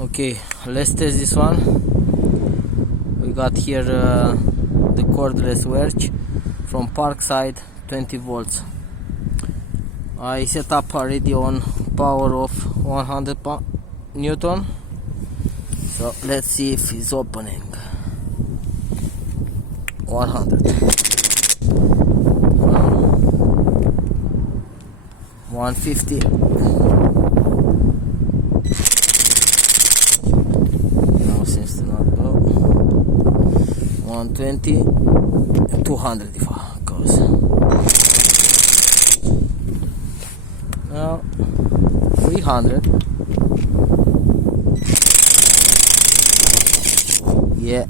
Okay, let's test this one. We got here the cordless wedge from Parkside, 20 volts. I set up already on power of 100 Newton. So let's see if it's opening. 100. 150. Now seems to not go. 120. 200 if it goes. Now 300. Yeah,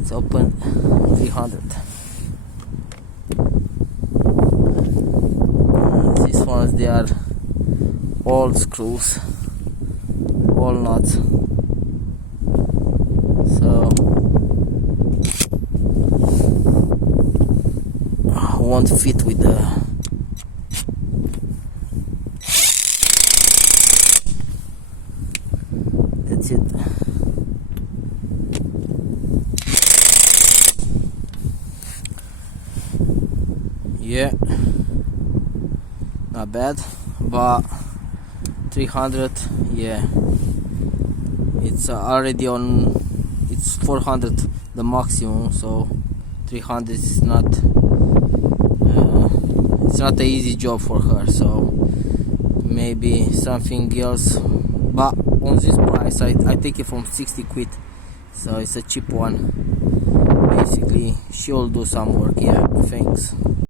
it's open. 300. These ones, they are all screws, all nuts, so won't fit with the that's it. Yeah, not bad, but 300, yeah, it's already on, it's 400 the maximum, so 300 is not it's not an easy job for her, so maybe something else, but on this price I take it from 60 quid, so it's a cheap one. Basically she'll do some work. Yeah, thanks.